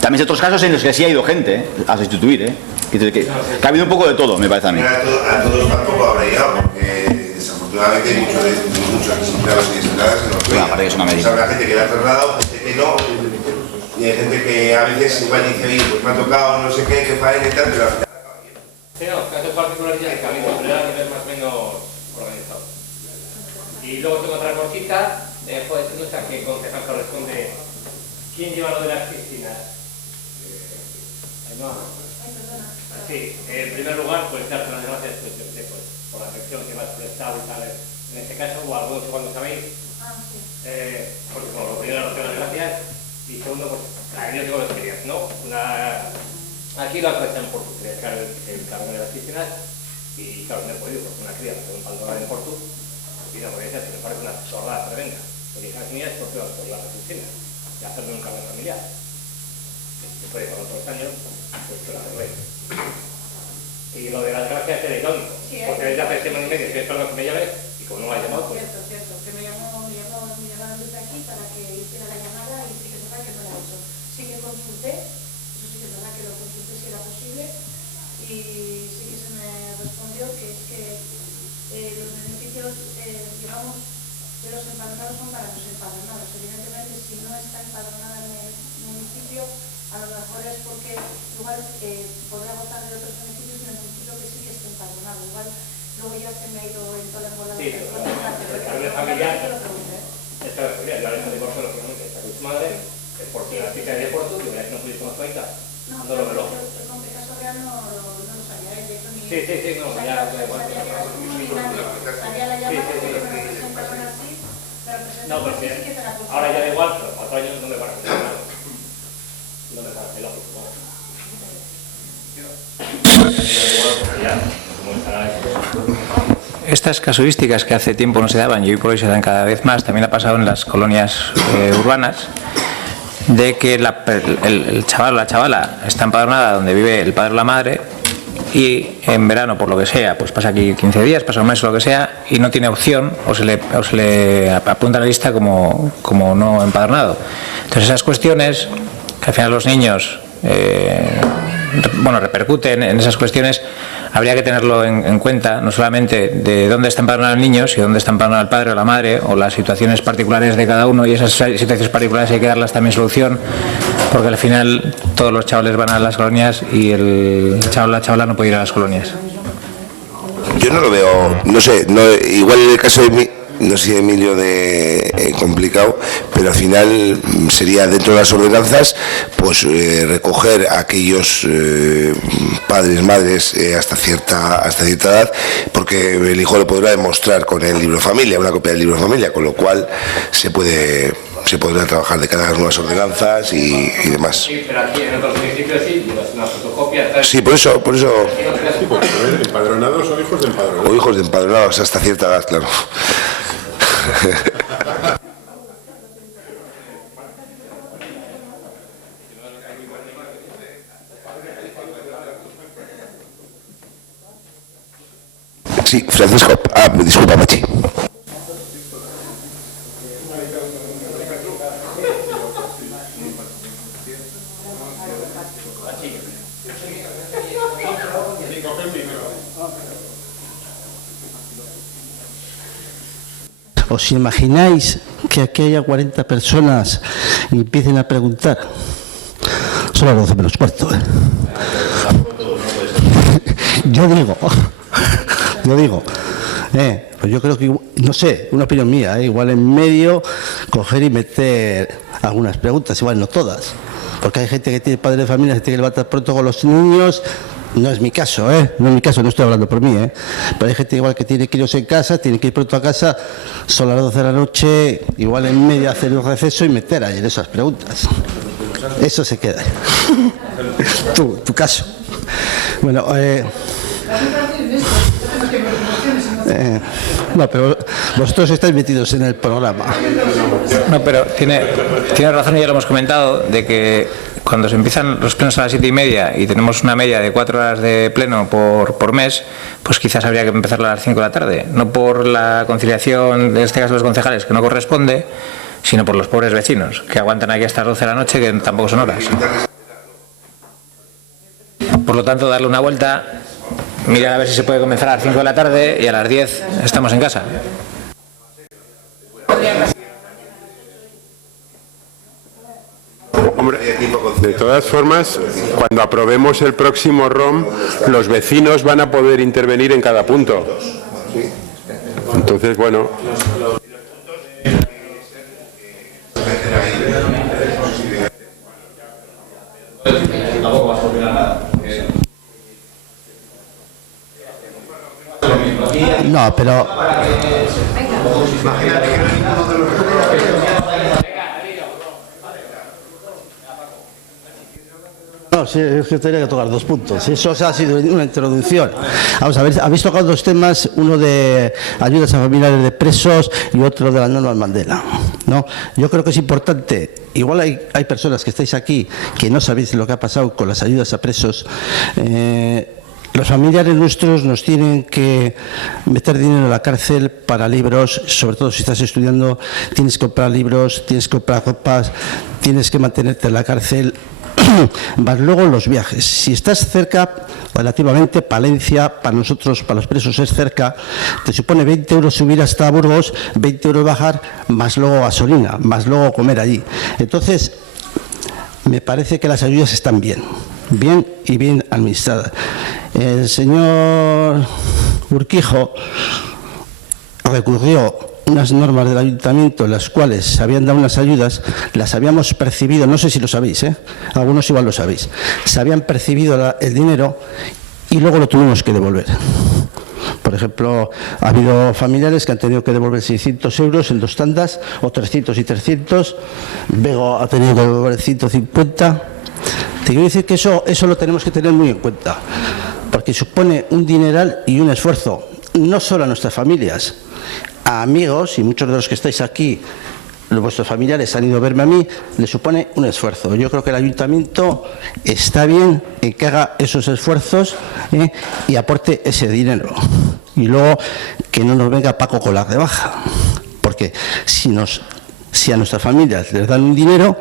También hay otros casos en los que sí ha ido gente a sustituir, que ha habido un poco de todo, me parece a mí. A todos tampoco habrá llegado, porque desafortunadamente hay muchos desemplados y desempleadas en los sueños. Habrá gente que le ha trasladado, gente que no, y hay gente que a veces igual dice, oye, pues me ha tocado no sé qué, que faena y tal, pero al final. Sí, no, casos particulares ya que ha habido, pero era a nivel más o menos organizado. Y luego tengo otra cosita, pues no sé a qué concejal corresponde. ¿Quién lleva lo de las piscinas? Sí, en primer lugar, pues darte las gracias por la atención que me has prestado y tal. En este caso, o algunos cuando sabéis, porque bueno, lo primero, las gracias, y segundo, pues yo tengo experiencia, ¿no? Aquí lo prestan por tu cría, el cargo de las piscinas, y claro, no he podido, porque una cría me un paldón en Portu, y no podía ser, me parece una chorrada tremenda. Porque hijas mías, ¿por qué vas por las piscinas? Y hacerme un cargo familiar. Después de con otros años, pues que lo arreglé. Y lo de las gracias es irónico, porque desde hace semana y media estoy esperando que me llames, y como no me ha llamado, pues. Cierto, que me llamaron desde aquí para que hiciera la llamada, y sí que es verdad que no la he hecho. Sí que consulté, eso sí que es verdad que lo consulté si era posible, y sí que se me respondió que es que los beneficios, digamos, de los empadronados son para los empadronados. Evidentemente, si no está empadronada en el municipio, a lo mejor es porque igual podrá gozar de otros beneficios en el municipio que sí que esté empadronado. Igual luego ya se me ha ido en toda la embolada. Sí, pero el familiar, esta es familiar, la deja de divorcio, lógicamente, está con su madre, es porque la chica de Porto, y una vez no pudiste más cuenta, no lo veo. El caso real no lo sabía, de hecho ni... Sí, no, ya... Sabía la llamada, porque me representaron así, pero no, porque ahora ya da igual, pero 4 años no me parece nada. No me parece lógico, vamos. Estas casuísticas que hace tiempo no se daban y hoy por hoy se dan cada vez más, también ha pasado en las colonias urbanas, de que el chaval o la chavala está empadronada donde vive el padre o la madre, y en verano, por lo que sea, pues pasa aquí 15 días, pasa un mes o lo que sea, y no tiene opción, o se le apunta a la lista como no empadronado. Entonces esas cuestiones, que al final los niños repercuten en esas cuestiones, habría que tenerlo en cuenta, no solamente de dónde está empadronado el niño, si dónde está empadronado el padre o la madre, o las situaciones particulares de cada uno, y esas situaciones particulares hay que darlas también solución, porque al final todos los chavales van a las colonias y el chaval o la chavala no puede ir a las colonias. Yo no lo veo, no sé, igual en el caso de no sé, Emilio, de complicado, pero al final sería dentro de las ordenanzas, pues recoger a aquellos padres, madres hasta cierta edad, porque el hijo lo podrá demostrar con el libro familia, una copia del libro familia, con lo cual se podrá trabajar de cada nuevas ordenanzas y demás. Sí, pero aquí en otros municipios sí, una fotocopia. Sí, por eso. Sí, porque empadronados o hijos de empadronados. O hijos de empadronados hasta cierta edad, claro. Sí, Francisco. Disculpa, Machi. ¿Os imagináis que aquí haya 40 personas y empiecen a preguntar? Son las 12 menos cuarto, ¿eh? Yo digo, pues yo creo que, no sé, una opinión mía, igual en medio coger y meter algunas preguntas, igual no todas, porque hay gente que tiene padre de familia, que tiene que levantar pronto con los niños. No es mi caso, no es mi caso, no estoy hablando por mí, pero hay gente igual que tiene críos en casa, tiene que ir pronto a casa, son las 12 de la noche, igual en medio hacer un receso y meter ahí en esas preguntas. Eso se queda. Tu caso. Bueno, no, pero vosotros estáis metidos en el programa. No, pero tiene razón, y ya lo hemos comentado, de que cuando se empiezan los plenos a las 7:30 y tenemos una media de 4 horas de pleno por mes, pues quizás habría que empezarlo a las 5 de la tarde. No por la conciliación, en este caso de los concejales, que no corresponde, sino por los pobres vecinos, que aguantan aquí hasta las 12 de la noche, que tampoco son horas. Por lo tanto, darle una vuelta, mirar a ver si se puede comenzar a las 5 de la tarde y a las 10 estamos en casa. Hombre, de todas formas, cuando aprobemos el próximo ROM, los vecinos van a poder intervenir en cada punto. Entonces, bueno. No, pero... No, sí, es que tenía que tocar 2 puntos. Eso ha sido una introducción. Vamos a ver, habéis tocado 2 temas, uno de ayudas a familiares de presos y otro de las normas Mandela, ¿no? Yo creo que es importante, igual hay personas que estáis aquí que no sabéis lo que ha pasado con las ayudas a presos. Los familiares nuestros nos tienen que meter dinero en la cárcel para libros, sobre todo si estás estudiando, tienes que comprar libros, tienes que comprar copas, tienes que mantenerte en la cárcel. Más luego los viajes. Si estás cerca, relativamente, Palencia, para nosotros, para los presos es cerca, te supone 20 euros subir hasta Burgos, 20 euros bajar, más luego gasolina, más luego comer allí. Entonces, me parece que las ayudas están bien y bien administradas. El señor Urquijo recurrió unas normas del ayuntamiento en las cuales se habían dado unas ayudas, las habíamos percibido, no sé si lo sabéis, algunos igual lo sabéis, se habían percibido el dinero y luego lo tuvimos que devolver. Por ejemplo, ha habido familiares que han tenido que devolver 600 euros en 2 tandas, o 300 y 300, Bego ha tenido que devolver 150. Te quiero decir que eso lo tenemos que tener muy en cuenta, porque supone un dineral y un esfuerzo, no solo a nuestras familias, a amigos, y muchos de los que estáis aquí, vuestros familiares han ido a verme a mí, le supone un esfuerzo. Yo creo que el ayuntamiento está bien en que haga esos esfuerzos y aporte ese dinero. Y luego que no nos venga Paco con la rebaja, porque si a nuestras familias les dan un dinero,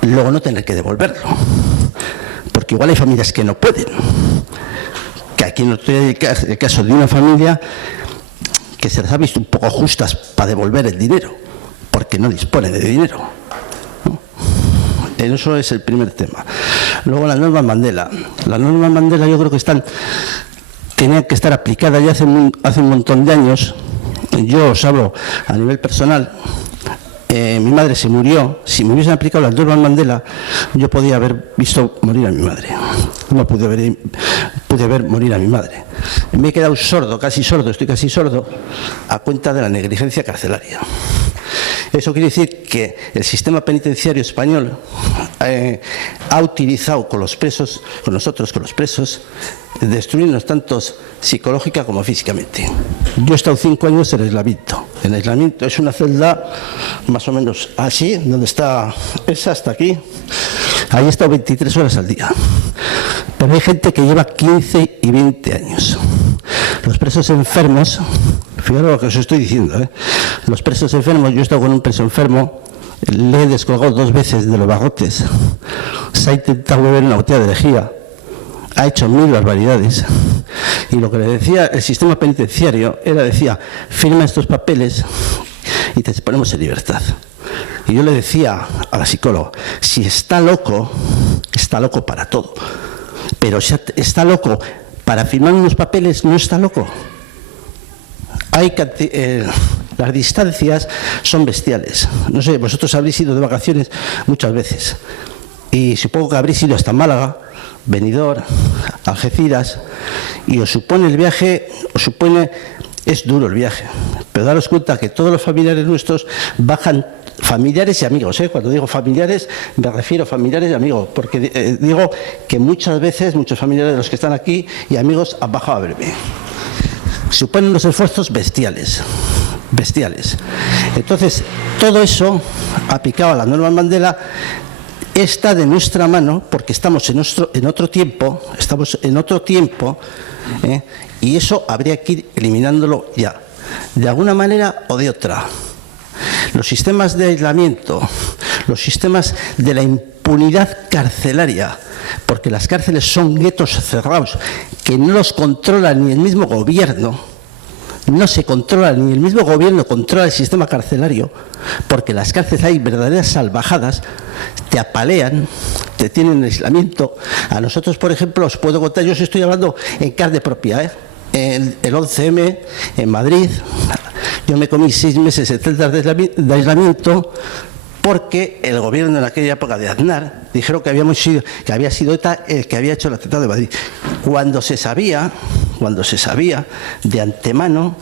luego no tener que devolverlo, porque igual hay familias que no pueden. Que aquí no estoy en el caso de una familia que se les ha visto un poco justas para devolver el dinero, porque no dispone de dinero, ¿no? Eso es el primer tema. Luego las normas Mandela. Las normas Mandela yo creo que tenían que estar aplicadas ya hace un montón de años, Yo os hablo a nivel personal. Mi madre se murió. Si me hubiesen aplicado la Norman Mandela, yo podía haber visto morir a mi madre. No pude ver morir a mi madre. Me he quedado sordo, estoy casi sordo, a cuenta de la negligencia carcelaria. Eso quiere decir que el sistema penitenciario español ha utilizado con los presos, con nosotros, con los presos, destruirnos tanto psicológica como físicamente. Yo he estado 5 años en aislamiento. En aislamiento es una celda más o menos así, donde está esa hasta aquí. Ahí he estado 23 horas al día. Pero hay gente que lleva 15 y 20 años. Los presos enfermos, fíjate lo que os estoy diciendo, los presos enfermos, yo he estado con un preso enfermo, le he descolgado 2 veces de los barrotes, se ha intentado beber una botella de lejía, ha hecho 1000 barbaridades. Y lo que le decía el sistema penitenciario decía, firma estos papeles y te ponemos en libertad. Y yo le decía a la psicóloga, si está loco para todo. Pero si está loco para firmar unos papeles, no está loco. Las distancias son bestiales. No sé, vosotros habréis ido de vacaciones muchas veces. Y supongo que habréis ido hasta Málaga, Benidorm, Algeciras, y os supone el viaje, es duro el viaje, pero daros cuenta que todos los familiares nuestros bajan, familiares y amigos, cuando digo familiares me refiero a familiares y amigos, porque digo que muchas veces muchos familiares de los que están aquí y amigos han bajado a verme. Suponen unos esfuerzos bestiales. Entonces, todo eso aplicado a la Norman Mandela está de nuestra mano, porque estamos en otro tiempo, y eso habría que ir eliminándolo ya, de alguna manera o de otra. Los sistemas de aislamiento, los sistemas de la impunidad carcelaria, porque las cárceles son guetos cerrados que no los controla ni el mismo gobierno, no se controla, ni el mismo gobierno controla el sistema carcelario, porque en las cárceles hay verdaderas salvajadas, te apalean, te tienen en aislamiento. A nosotros, por ejemplo, os puedo contar, yo os estoy hablando en carne propia, el 11M en Madrid, yo me comí 6 meses en celdas de aislamiento, porque el gobierno en aquella época de Aznar dijeron que había sido ETA el que había hecho el atentado de Madrid, cuando se sabía de antemano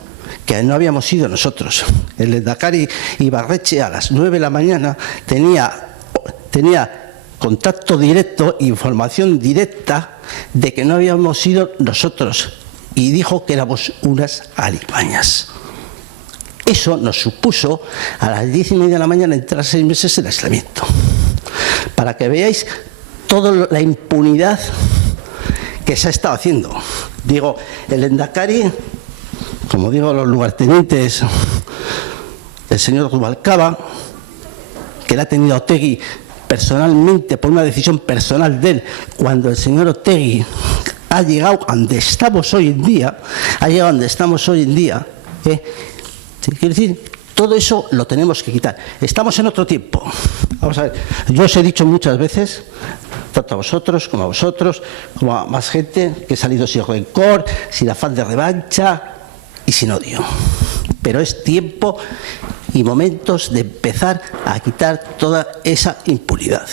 que no habíamos sido nosotros. El Lehendakari Ibarretxe a las 9 de la mañana tenía contacto directo, información directa de que no habíamos sido nosotros, y dijo que éramos unas alimañas. Eso nos supuso a las 10:30 de la mañana entrar 6 meses en aislamiento. Para que veáis toda la impunidad que se ha estado haciendo. Digo, el Lehendakari, como digo, los lugartenientes, el señor Rubalcaba, que le ha tenido a Otegi personalmente, por una decisión personal de él, cuando el señor Otegi ha llegado a donde estamos hoy en día, quiero decir, todo eso lo tenemos que quitar. Estamos en otro tiempo. Vamos a ver, yo os he dicho muchas veces, tanto a vosotros, como a más gente, que he salido sin rencor, sin afán de revancha y sin odio. Pero es tiempo y momentos de empezar a quitar toda esa impunidad.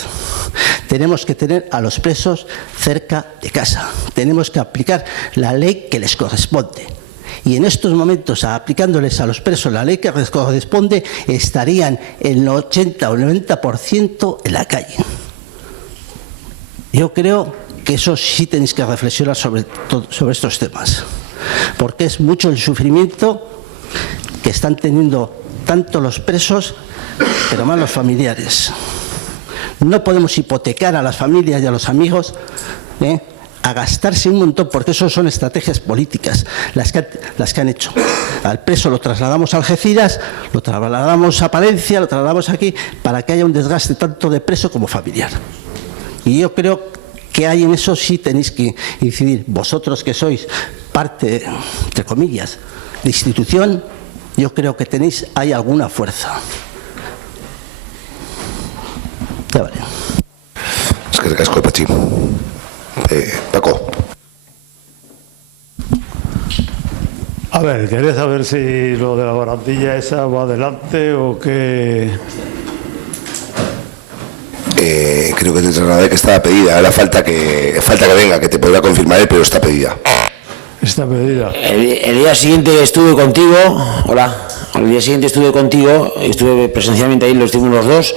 Tenemos que tener a los presos cerca de casa. Tenemos que aplicar la ley que les corresponde. Y en estos momentos, aplicándoles a los presos la ley que les corresponde, estarían el 80 o el 90% en la calle. Yo creo que eso sí tenéis que reflexionar sobre estos temas, porque es mucho el sufrimiento que están teniendo tanto los presos, pero más los familiares. No podemos hipotecar a las familias y a los amigos a gastarse un montón, porque eso son estrategias políticas las que han hecho. Al preso lo trasladamos a Algeciras, lo trasladamos a Palencia, lo trasladamos aquí, para que haya un desgaste tanto de preso como familiar. Y yo creo que hay en eso sí tenéis que incidir. Vosotros que sois parte, entre comillas, de institución, yo creo que hay alguna fuerza. Ya vale. Es que casco, Pachi. Paco. A ver, quería saber si lo de la barandilla esa va adelante o qué. Creo que te trasladé que estaba pedida. Ahora falta que venga, que te podrá confirmar él, pero está pedida. Está pedida. El día siguiente estuve contigo. Hola. Al día siguiente estuve contigo, estuve presencialmente ahí, lo estuvimos los dos.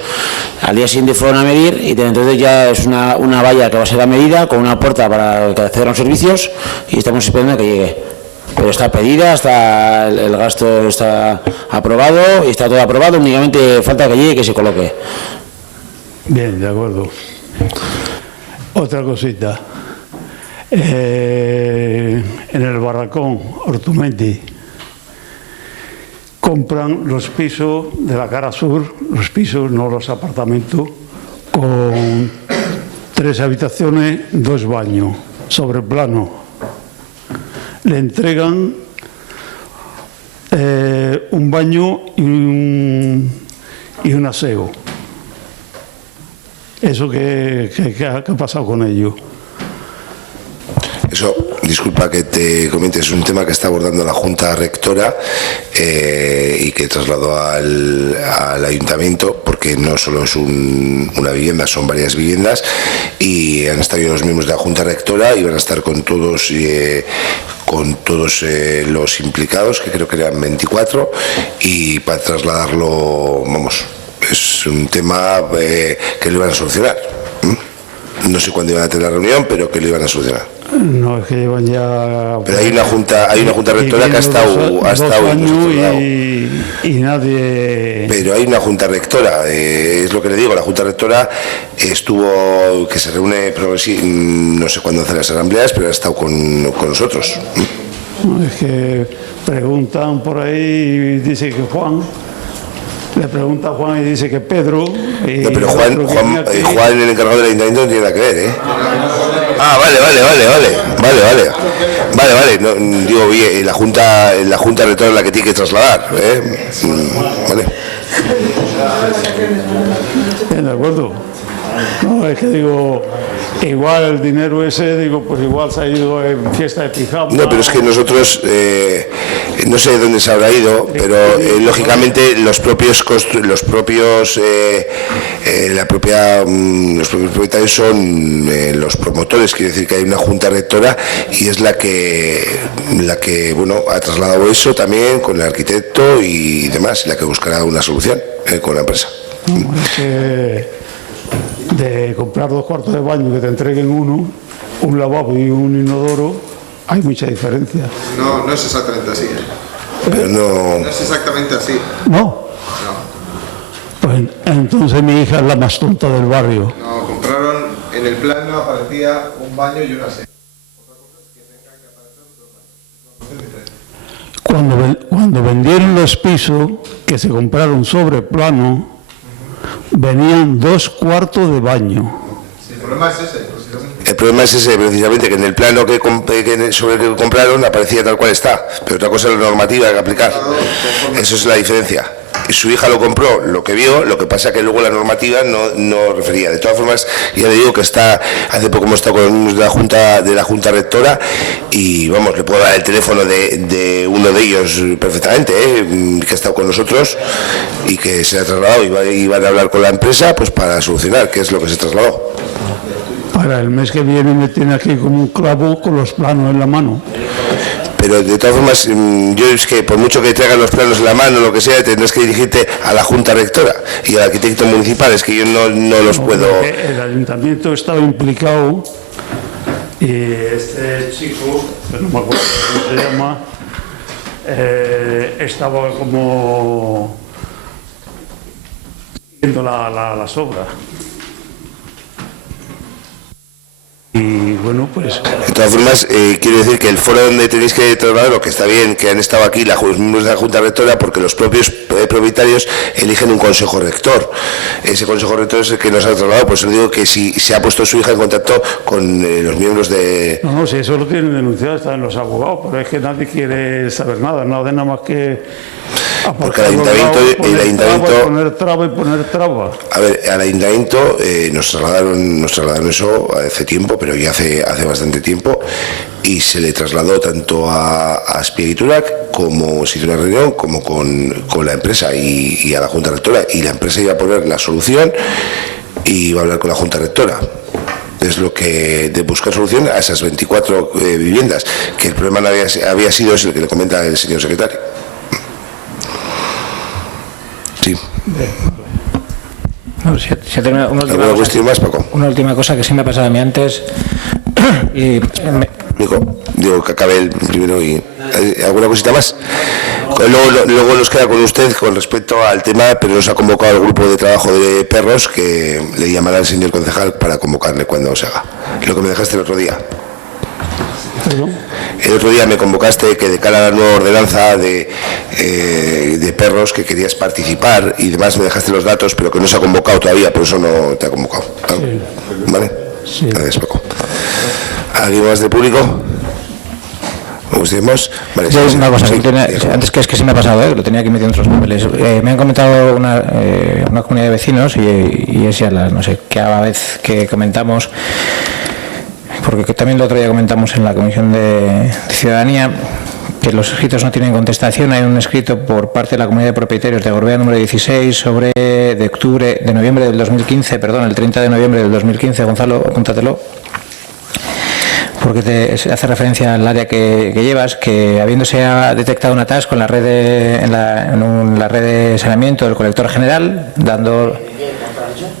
Al día siguiente fueron a medir y entonces ya es una valla que va a ser a medida con una puerta para acceder a los servicios y estamos esperando a que llegue. Pero está pedida, está el gasto está aprobado y está todo aprobado, únicamente falta que llegue y que se coloque. Bien, de acuerdo. Otra cosita. En el barracón Ortumendi compran los pisos de la cara sur, los pisos, no los apartamentos, con 3 habitaciones, 2 baños, sobre plano. Le entregan un baño y un aseo. ¿Eso qué ha pasado con ello? Eso, disculpa que te comente, es un tema que está abordando la Junta Rectora y que trasladó al Ayuntamiento, porque no solo es una vivienda, son varias viviendas, y han estado los miembros de la Junta Rectora y van a estar con todos los implicados, que creo que eran 24, y para trasladarlo, vamos, es un tema que lo iban a solucionar. No sé cuándo iban a tener la reunión, pero que lo iban a solucionar. No, es que llevan ya... Pero hay una junta rectora que ha estado y nadie... Pero hay una junta rectora, es lo que le digo, la junta rectora estuvo, que se reúne, no sé cuándo hace las asambleas, pero ha estado con nosotros. Es que preguntan por ahí y dice que Juan... Le pregunta a Juan y dice que Pedro... No, pero Juan, el encargado del ayuntamiento, no tiene nada que ver, ¿eh? Ah, vale. No, digo, bien, la junta rectora es la que tiene que trasladar, ¿eh? Vale. Bien, de acuerdo. No, es que digo, igual el dinero ese, digo, pues igual se ha ido en fiesta de pijama. No, pero es que nosotros, no sé de dónde se habrá ido, pero lógicamente los propios propietarios son los promotores, quiere decir que hay una junta rectora y es la que bueno, ha trasladado eso también con el arquitecto y demás, y la que buscará una solución con la empresa. No, es que de comprar 2 cuartos de baño que te entreguen uno, un lavabo y un inodoro, hay mucha diferencia. No es exactamente así. Pero no es exactamente así. ¿No? Pues entonces mi hija es la más tonta del barrio. No, compraron, en el plano aparecía un baño y una aseo. Otra cosa es que tenga que aparecer 2 baños. Cuando vendieron los pisos que se compraron sobre plano, venían 2 cuartos de baño. Sí, el problema es ese. El problema es ese, precisamente, que en el plano sobre el que compraron aparecía tal cual está, pero otra cosa es la normativa que hay que aplicar. Eso es la diferencia. Y su hija lo compró, lo que vio, lo que pasa que luego la normativa no refería. De todas formas, ya le digo que hace poco hemos estado con los miembros de la Junta Rectora y vamos, le puedo dar el teléfono de uno de ellos perfectamente, que ha estado con nosotros y que se ha trasladado y van a hablar con la empresa pues para solucionar qué es lo que se trasladó. Para el mes que viene me tiene aquí como un clavo con los planos en la mano. Pero de todas formas, yo es que por mucho que traigan los planos en la mano, lo que sea, tendrás que dirigirte a la Junta Rectora y al arquitecto municipal, es que yo no los puedo... El ayuntamiento estaba implicado y este chico, que no me acuerdo cómo se llama, estaba como viendo las obras. Y bueno, pues... De todas formas, quiero decir que el foro donde tenéis que trasladar, lo que está bien, que han estado aquí los miembros de la Junta Rectora, porque los propios propietarios eligen un consejo rector. Ese consejo rector es el que nos ha trasladado, por eso digo que si se ha puesto su hija en contacto con los miembros de... No, si eso lo tienen denunciado, están los abogados, pero es que nadie quiere saber nada más que... Porque el ayuntamiento poner traba. A ver, al ayuntamiento nos trasladaron eso hace tiempo, pero ya hace bastante tiempo, y se le trasladó tanto a Azpiegitura como se hizo una reunión como con la empresa y a la Junta Rectora, y la empresa iba a poner la solución y iba a hablar con la Junta Rectora. Es lo que de buscar solución a esas 24 viviendas, que el problema no había sido ese, el que le comenta el señor secretario. Sí. No, ¿Alguna cuestión más, Paco? Una última cosa que sí me ha pasado a mí antes. Digo que acabe el primero y ¿alguna cosita más? Luego nos queda con usted con respecto al tema, pero nos ha convocado el grupo de trabajo de perros, que le llamará el señor concejal para convocarle cuando se haga. Lo que me dejaste el otro día. El otro día me convocaste que de cara a la nueva ordenanza de perros que querías participar y demás, me dejaste los datos, pero que no se ha convocado todavía, por eso no te ha convocado. Sí. ¿Vale? Sí. Gracias, Paco. ¿Alguien más de público? Vale, una cosa, antes que es que se me ha pasado, lo tenía que meter en otros papeles. Me han comentado una comunidad de vecinos y es ya la, no sé, cada vez que comentamos, porque también el otro día comentamos en la Comisión de Ciudadanía, que los escritos no tienen contestación. Hay un escrito por parte de la Comunidad de Propietarios de Gorbea número 16 de noviembre del 2015, perdón, el 30 de noviembre del 2015, Gonzalo, apúntatelo, porque se hace referencia al área que llevas, que habiéndose detectado un atasco en la red la red de saneamiento del colector general, dando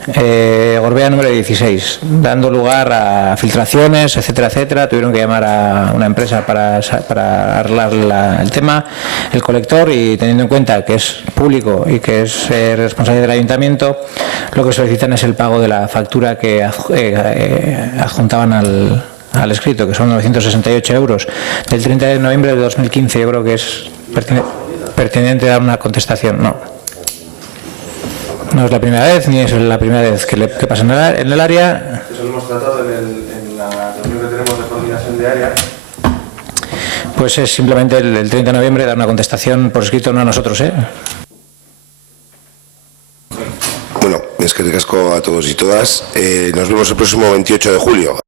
Gorbea número 16, dando lugar a filtraciones, etcétera, etcétera. Tuvieron que llamar a una empresa para arreglar el tema, el colector, y teniendo en cuenta que es público y que es responsabilidad del ayuntamiento, lo que solicitan es el pago de la factura que adjuntaban al escrito, que son 968 euros, del 30 de noviembre de 2015. Yo creo que es pertinente dar una contestación. No es la primera vez, ni es la primera vez que pasa en el área. Eso lo hemos tratado en la reunión que tenemos de coordinación de área. Pues es simplemente el 30 de noviembre dar una contestación por escrito, no a nosotros, Bueno, es que ricasco a todos y todas. Nos vemos el próximo 28 de julio.